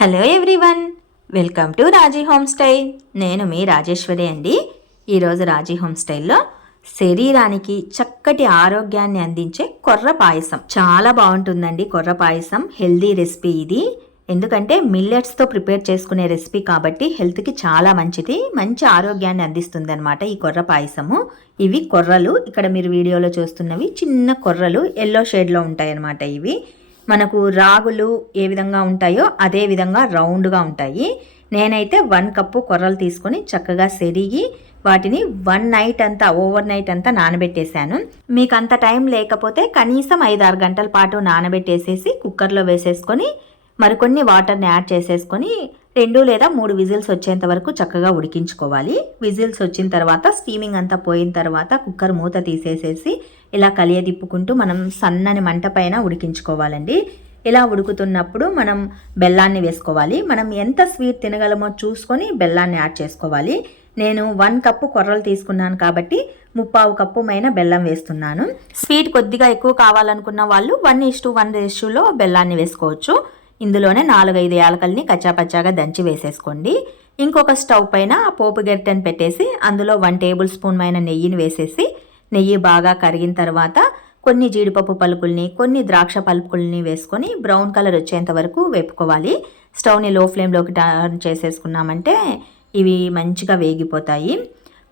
Hello everyone welcome to Raji home style నేను మీ రాజేశ్వరి అండి. ఈరోజు రాజీ హోమ్ స్టైల్లో శరీరానికి చక్కటి ఆరోగ్యాన్ని అందించే కొర్ర పాయసం. చాలా బాగుంటుందండి కొర్ర పాయసం. హెల్దీ రెసిపీ ఇది. ఎందుకంటే మిల్లెట్స్తో ప్రిపేర్ చేసుకునే రెసిపీ కాబట్టి హెల్త్కి చాలా మంచిది. మంచి ఆరోగ్యాన్ని అందిస్తుంది అనమాట ఈ కొర్ర పాయసము. ఇవి కొర్రలు. ఇక్కడ మీరు వీడియోలో చూస్తున్నవి చిన్న కొర్రలు. ఎల్లో షేడ్లో ఉంటాయి అన్నమాట ఇవి. మనకు రాగులు ఏ విధంగా ఉంటాయో అదే విధంగా రౌండ్గా ఉంటాయి. నేనైతే వన్ కప్పు కొర్రలు తీసుకొని చక్కగా సెరిగి వాటిని వన్ నైట్ అంతా ఓవర్ నైట్ అంతా నానబెట్టేశాను. మీకు అంత టైం లేకపోతే కనీసం ఐదు ఆరు గంటల పాటు నానబెట్టేసేసి కుక్కర్లో వేసేసుకొని మరికొన్ని వాటర్ని యాడ్ చేసేసుకొని రెండు లేదా మూడు విజిల్స్ వచ్చేంత వరకు చక్కగా ఉడికించుకోవాలి. విజిల్స్ వచ్చిన తర్వాత స్టీమింగ్ అంతా పోయిన తర్వాత కుక్కర్ మూత తీసేసేసి ఇలా కలియ తిప్పుకుంటూ మనం సన్నని మంట పైన ఉడికించుకోవాలండి. ఇలా ఉడుకుతున్నప్పుడు మనం బెల్లాన్ని వేసుకోవాలి. మనం ఎంత స్వీట్ తినగలమో చూసుకొని బెల్లాన్ని యాడ్ చేసుకోవాలి. నేను వన్ కప్పు కొర్రలు తీసుకున్నాను కాబట్టి ముప్పావు కప్పు మైన బెల్లం వేస్తున్నాను. స్వీట్ కొద్దిగా ఎక్కువ కావాలనుకున్న వాళ్ళు వన్ ఇస్టు వన్ రేషులో బెల్లాన్ని వేసుకోవచ్చు. ఇందులోనే నాలుగైదు యాలకల్ని కచ్చాపచ్చాగా దంచి వేసేసుకోండి. ఇంకొక స్టవ్ పైన పోపు గెరిటెని పెట్టేసి అందులో వన్ టేబుల్ స్పూన్ అయిన నెయ్యిని వేసేసి నెయ్యి బాగా కరిగిన తర్వాత కొన్ని జీడిపప్పు పలుకుల్ని కొన్ని ద్రాక్ష పలుకుల్ని వేసుకొని బ్రౌన్ కలర్ వచ్చేంత వరకు వేపుకోవాలి. స్టవ్ని లో ఫ్లేమ్లోకి టర్న్ చేసేసుకున్నామంటే ఇవి మంచిగా వేగిపోతాయి.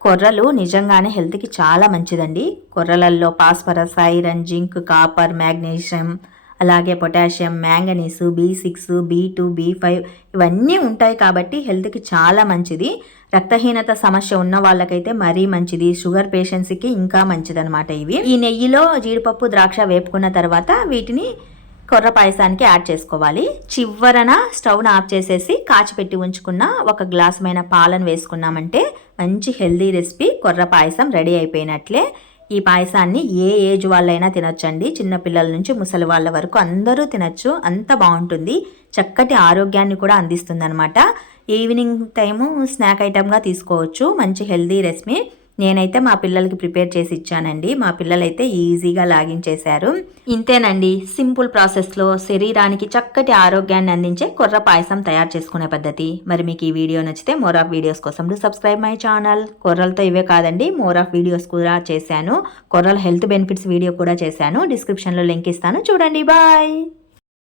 కొర్రలు నిజంగానే హెల్త్కి చాలా మంచిదండి. కొర్రలల్లో phosphorus iron zinc copper magnesium అలాగే potassium manganese B six B two B five ఇవన్నీ ఉంటాయి కాబట్టి హెల్త్కి చాలా మంచిది. రక్తహీనత సమస్య ఉన్న వాళ్ళకైతే మరీ మంచిది. షుగర్ పేషెంట్స్కి ఇంకా మంచిదనమాట ఇవి. ఈ నెయ్యిలో జీడిపప్పు ద్రాక్ష వేపుకున్న తర్వాత వీటిని కొర్ర పాయసానికి యాడ్ చేసుకోవాలి. చివరన స్టవ్ను ఆఫ్ చేసేసి కాచిపెట్టి ఉంచుకున్న ఒక గ్లాసుమైన పాలను వేసుకున్నామంటే మంచి హెల్దీ రెసిపీ కొర్ర పాయసం రెడీ అయిపోయినట్లే. ఈ పాయసాన్ని ఏ ఏజ్ వాళ్ళైనా తినొచ్చండి. చిన్నపిల్లల నుంచి ముసలి వాళ్ళ వరకు అందరూ తినచ్చు. అంత బాగుంటుంది. చక్కటి ఆరోగ్యాన్ని కూడా అందిస్తుంది అనమాట ఈవినింగ్ టైము స్నాక్ ఐటమ్గా తీసుకోవచ్చు. మంచి హెల్దీ రెసిపీ. నేనైతే మా పిల్లలకి ప్రిపేర్ చేసి ఇచ్చానండి. మా పిల్లలైతే ఈజీగా లాగిన్ చేశారు ఇంతేనండి. సింపుల్ ప్రాసెస్లో శరీరానికి చక్కటి ఆరోగ్యాన్ని అందించే కొర్ర పాయసం తయారు చేసుకునే పద్ధతి. మరి మీకు ఈ వీడియో నచ్చితే మోర్ ఆఫ్ వీడియోస్ కోసం సబ్స్క్రైబ్ మై ఛానల్. కొర్రలతో ఇవే కాదండి మోర్ ఆఫ్ వీడియోస్ కూడా చేశాను. కొర్రల హెల్త్ బెనిఫిట్స్ వీడియో కూడా చేశాను. డిస్క్రిప్షన్లో లింక్ ఇస్తాను. చూడండి. బాయ్!